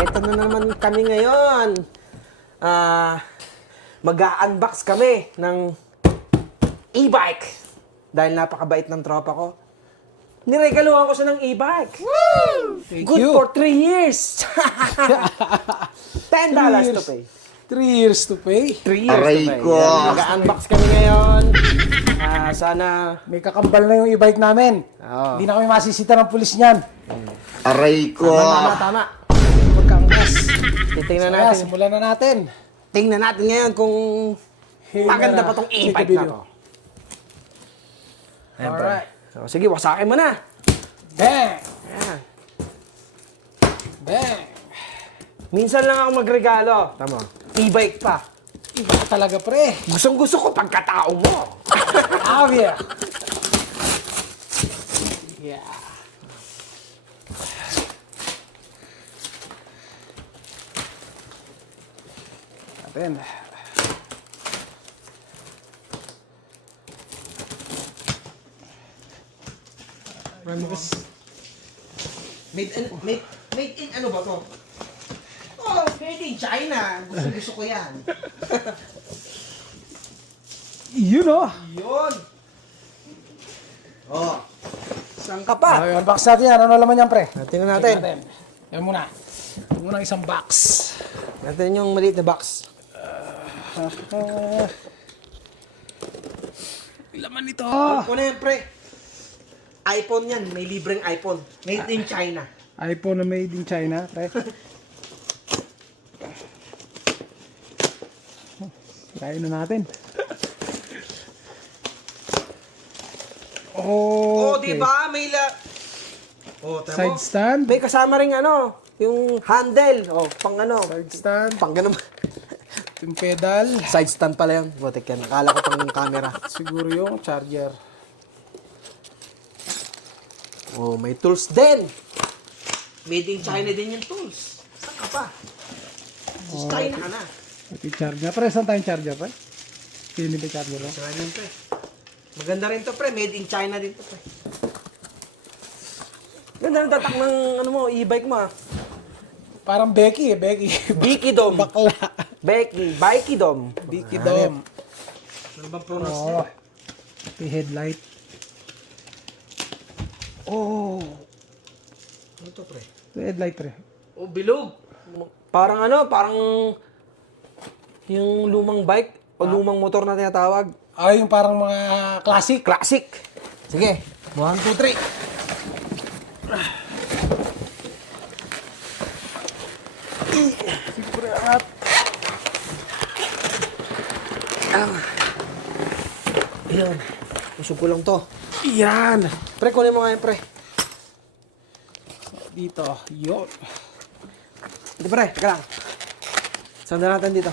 Eto na naman kami ngayon. Mag-a-unbox kami ng e-bike. Dahil napakabait ng tropa ko. Niregaluhan ko siya ng e-bike. Good you. for 3 years. $10 to pay. 3 years to pay. 3 years to pay. Yan, mag-a-unbox kami ngayon. Sana... May kakambal na yung e-bike namin. Oo. Hindi na kami masisita ng pulis niyan. Aray ko. Tama. Huwag kang gas. Titingnan Kaya, natin. simulan na natin. Tingnan natin ngayon kung maganda pa tong e-bike na to. Ayan, pre. Alright. So, sige, wasakin mo na. Bang! Ayan. Bang! Minsan lang ako magregalo. Tama. E-bike pa. Iba ka talaga, pre. Gustong-gusto ko pagkatao mo. Oh, yeah. Yeah. Natin. Made in ano ba to? Oh, made in China. Gusto ko yan. Yun, oh. Yun. Oh. Saan ka pa? Okay, unbox natin yan. Ano laman yan, pre? Tingnan natin. Yan muna. Ito muna isang box. Natin yung maliit na box. Laman nito. Ano yan, pre? iPhone yan. May libreng iPhone. Made in China. iPhone na made in China, pre. Kain na natin. Oh, Okay. di ba? May Oh, tama. Side stand. May kasama ring ano, yung handle. Oh, pang ano. Side stand. Pang ganun. Yung pedal. Side stand pala yun. Butik yan. Akala ko pang camera. Siguro yung charger. Oh, may tools din. Made in China din yung tools. Saan ka pa? Sa China ka na. Ito yung charger. Pre, saan tayong charger, pre? Sino ba yung charger, pre? Saan yun, pre? Maganda rin to, pre. Made in China din to, pre. Ganda ng tatak ng ano mo, e-bike mo, ah. Parang Becky, Becky. Becky Dom. Bakla. Becky Dom. Becky Dom. Ano ba pronounce Oo. Ito yung headlight. Oh. Ano to, pre? Ito yung headlight, pre. Oh, bilog. Parang ano, parang yung lumang bike o lumang motor na tinatawag. Ay, yung parang mga classic. Classic. Sige. 1, 2, 3. Sige, pre, angat. Ayan. Usog ko lang to. Yan. Pre, kunin mo nga yan, pre. Dito. Yun. Ito, pre. Teka lang. Sanda natin dito.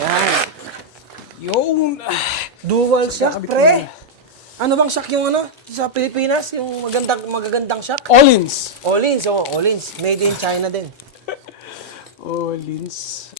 Yan. Yun. Dual shock, Nakabit pre. mo. Ano bang shock yung ano? Sa Pilipinas? Yung magagandang shock? Olins. Olins, oh. Olins. Made in China din. Olins.